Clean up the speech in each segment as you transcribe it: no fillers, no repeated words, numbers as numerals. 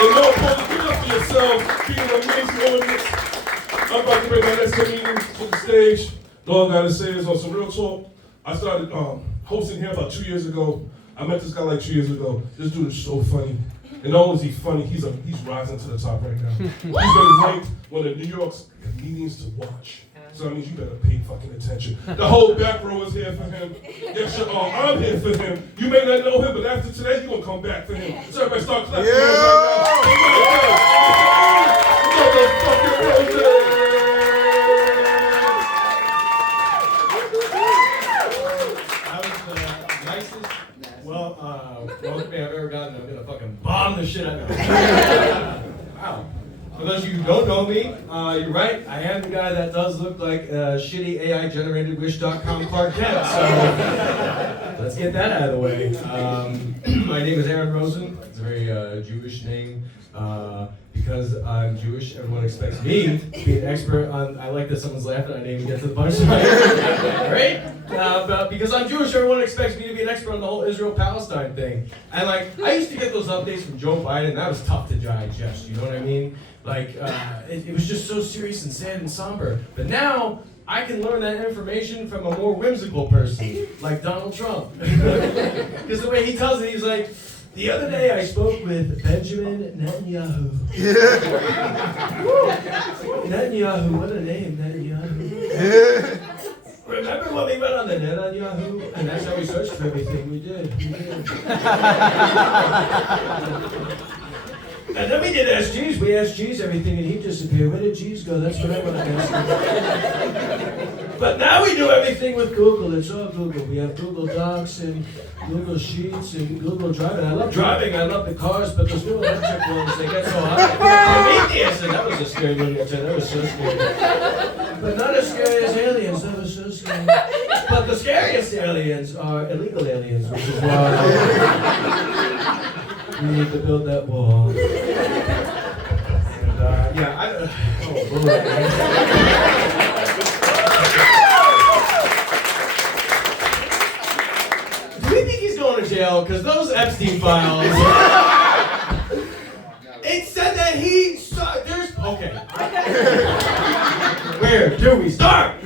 And more importantly, give it up for yourself, being an amazing audience. I'm about to bring my next comedian to the stage. All I gotta say is on some real talk. I started hosting here about 2 years ago. I met this guy like 2 years ago. This dude is so funny. And not only is he funny, he's rising to the top right now. He's been ranked one of New York's comedians to watch. So that means you better pay fucking attention. The whole back row is here for him. Yes, you are. I'm here for him. You may not know him, but after today, you're gonna come back for him. So everybody start clapping right now. Motherfucking Rose! Welcome I've ever gotten. I'm gonna fucking bomb the shit out of you. Wow. For those of you who don't know me, you're right. I am the guy that does look like shitty AI-generated Wish.com Clark Kent. So let's get that out of the way. My name is Aaron Rosen. It's a very Jewish name. Because I'm Jewish, everyone expects me to be an expert on. I like that someone's laughing. I didn't even get to the punchline. Right? But because I'm Jewish, everyone expects me to be an expert on the whole Israel-Palestine thing. And like, I used to get those updates from Joe Biden. That was tough to digest. You know what I mean? Like, it was just so serious and sad and somber. But now I can learn that information from a more whimsical person, like Donald Trump. Because the way he tells it, he's like, the other day I spoke with Benjamin Netanyahu. Netanyahu, what a name, Netanyahu. Remember when we went on the net on Yahoo? And that's how we searched for everything we did. And then we did Ask Jeeves. We asked Jeeves everything and he disappeared. Where did Jeeves go? That's what I want to ask. But now we do everything with Google. It's all Google. We have Google Docs and Google Sheets and Google Drive. And I love driving. I love the cars, but those new electric ones, they get so hot. Prometheus, and that was a scary movie. That was so scary. But not as scary as Aliens. That was so scary. But the scariest aliens are illegal aliens, which is why we need to build that wall. And do we think he's going to jail? Because those Epstein files. It said that he saw. Okay. Where do we start?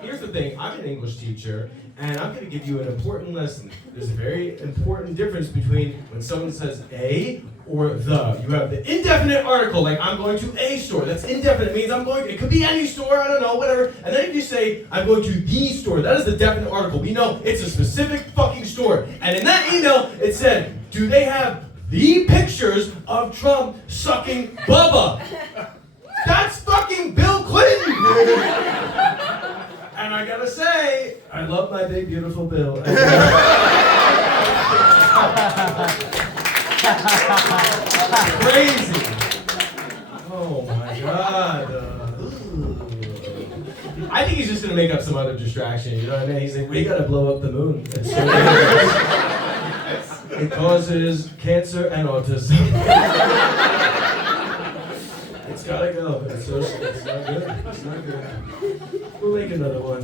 Here's the thing. I'm an English teacher, and I'm going to give you an important lesson. There's a very important difference between when someone says a or the. You have the indefinite article, like I'm going to a store. That's indefinite. It means I'm going. It could be any store. I don't know, whatever. And then if you say I'm going to the store, that is the definite article. We know it's a specific fucking store. And in that email, it said, do they have the pictures of Trump sucking Bubba? That's fucking Bill Clinton! And I gotta say, I love my big beautiful Bill. Crazy! Oh my god. I think he's just gonna make up some other distraction, you know what I mean? He's like, we gotta blow up the moon. It's so it causes cancer and autism. It's gotta go. It's not good. It's not good. We'll make another one.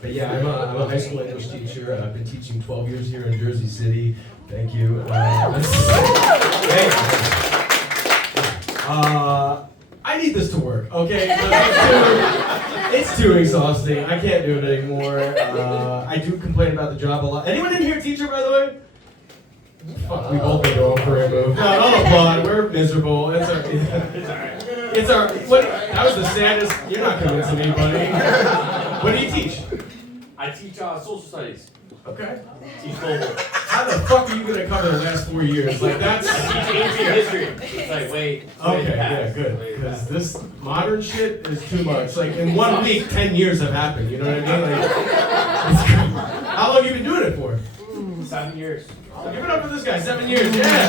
But yeah, I'm a high school English teacher. I've been teaching 12 years here in Jersey City. Thank you. I need this to work, okay? It's too exhausting. I can't do it anymore. I do complain about the job a lot. Anyone in here a teacher, by the way? Fuck, we both been going for a move. No, don't applaud. We're miserable. It's our. What? That was the saddest. You're not convincing me, buddy. What do you teach? I teach social studies. Okay. Teach global. How the fuck are you gonna cover the last 4 years? Like that's. I teach ancient history. It's like wait. Okay, yeah, good. Because this modern shit is too much. Like in 1 week, 10 years have happened. You know what I mean? Like, how long have you been doing it for? 7 years. Give it up for this guy. 7 years. Yeah.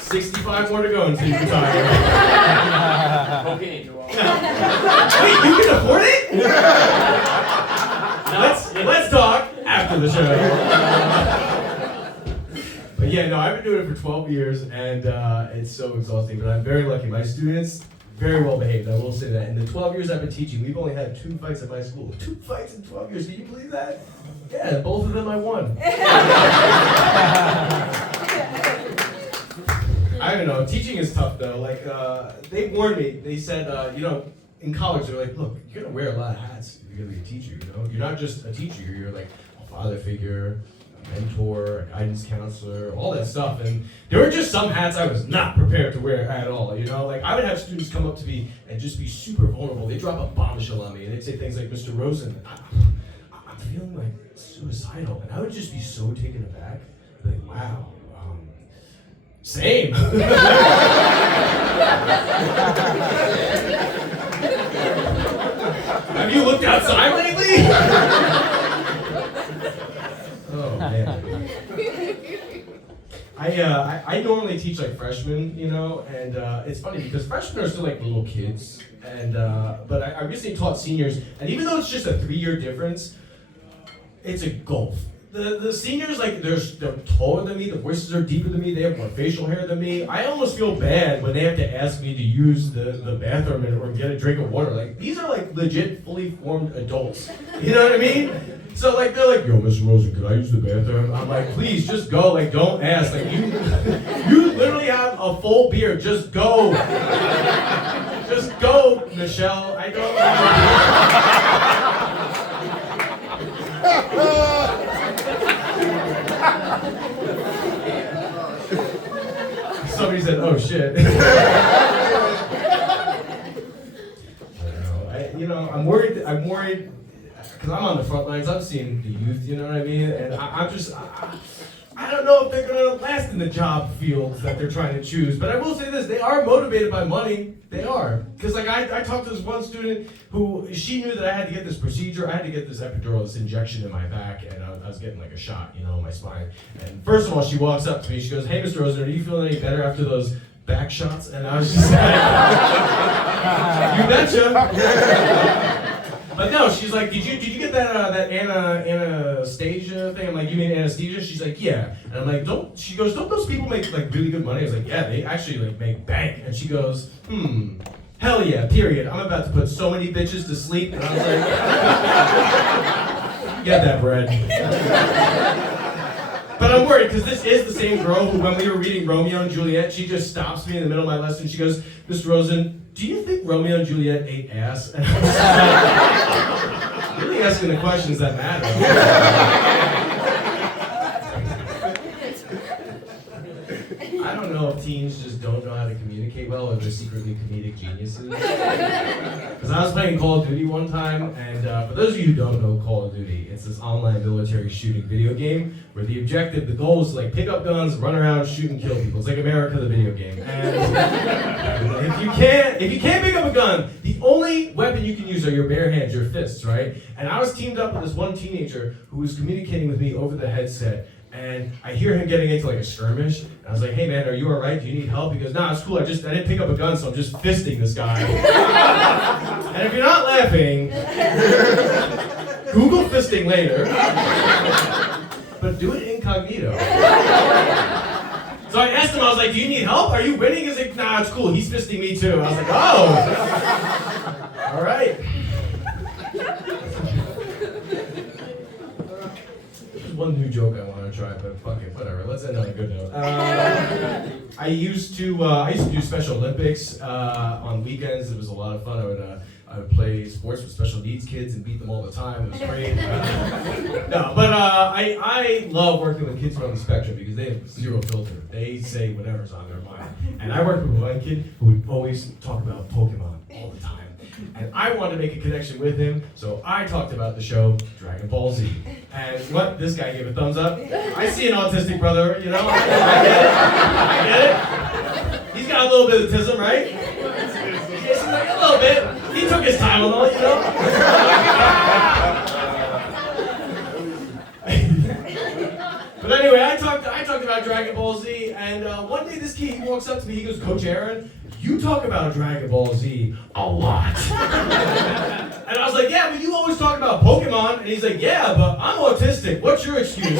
65 more to go until you retire. Cocaine. Wait, you can afford it? Let's talk after the show. But yeah, no, I've been doing it for 12 years, and it's so exhausting. But I'm very lucky. My students, very well behaved. I will say that. In the 12 years I've been teaching, we've only had 2 fights at my school. 2 fights in 12 years. Can you believe that? Yeah, both of them I won. I don't know. Teaching is tough though. Like they warned me. They said, in college they're like, look, you're gonna wear a lot of hats if you're gonna be a teacher. You know, you're not just a teacher. You're like a father figure, a mentor, a guidance counselor, all that stuff. And there were just some hats I was not prepared to wear at all. You know, like I would have students come up to me and just be super vulnerable. They drop a bombshell on me and they'd say things like, Mr. Rosen, I'm feeling like suicidal, and I would just be so taken aback. Like, wow. Same. Have you looked outside lately? Oh man. I normally teach like freshmen, you know, and it's funny because freshmen are still like little kids, and but I recently taught seniors, and even though it's just a 3-year difference, it's a gulf. The seniors, like, they're taller than me, the voices are deeper than me, they have more facial hair than me. I almost feel bad when they have to ask me to use the bathroom or get a drink of water. Like, these are, like, legit, fully formed adults. You know what I mean? So, like, they're like, yo, Mr. Rosen, could I use the bathroom? I'm like, please, just go. Like, don't ask. Like, you literally have a full beard. Just go. Just go, Michelle. I don't know. Somebody said, "Oh shit." I don't know. I'm worried because I'm on the front lines. I'm seeing the youth. You know what I mean? And I don't know if they're gonna last in the job fields that they're trying to choose. But I will say this: they are motivated by money. They are, because like I talked to this one student who she knew that I had to get this procedure. I had to get this epidural, this injection in my back, and I was getting like a shot, you know, in my spine. And first of all, she walks up to me. She goes, "Hey, Mr. Rosen, are you feeling any better after those back shots?" And I was just like, "You betcha." But no, she's like, did you get that Anastasia thing? I'm like, you mean anesthesia? She's like, yeah. And I'm like, don't those people make like really good money? I was like, yeah, they actually like make bank. And she goes, hell yeah, period. I'm about to put so many bitches to sleep. And I was like, get that bread. But I'm worried because this is the same girl who, when we were reading Romeo and Juliet, she just stops me in the middle of my lesson. She goes, Mr. Rosen, do you think Romeo and Juliet ate ass? And I was like, really asking the questions that matter. I don't know if teens just don't know how to communicate well or they're secretly comedic geniuses. Because I was playing Call of Duty one time, and for those of you who don't know Call of Duty, it's this online military shooting video game where the goal is to like pick up guns, run around, shoot and kill people. It's like America the video game. And if you can't pick up a gun, the only weapon you can use are your bare hands, your fists, right? And I was teamed up with this one teenager who was communicating with me over the headset. And I hear him getting into like a skirmish, and I was like, "Hey man, are you all right? Do you need help?" He goes, "Nah, it's cool. I didn't pick up a gun, so I'm just fisting this guy." And if you're not laughing, Google fisting later, but do it incognito. So I asked him, I was like, "Do you need help? Are you winning?" He's like, "Nah, it's cool. He's fisting me too." I was like, "Oh, all right." One new joke I want to try, but fuck it, whatever. Let's end on a good note. I used to do Special Olympics on weekends. It was a lot of fun. I would play sports with special needs kids and beat them all the time. It was great. I love working with kids who are on the spectrum because they have zero filter. They say whatever's on their mind. And I worked with one kid who would always talk about Pokemon all the time. And I wanted to make a connection with him, so I talked about the show Dragon Ball Z. And what? This guy gave a thumbs up. I see an autistic brother, you know? I get it. He's got a little bit of autism, right? He's like a little bit. He took his time on it, you know? But anyway, I talked about Dragon Ball Z, and one day this kid, he walks up to me, he goes, "Coach Aaron, you talk about Dragon Ball Z a lot." And I was like, "Yeah, but you always talk about Pokemon." And he's like, "Yeah, but I'm autistic. What's your excuse?"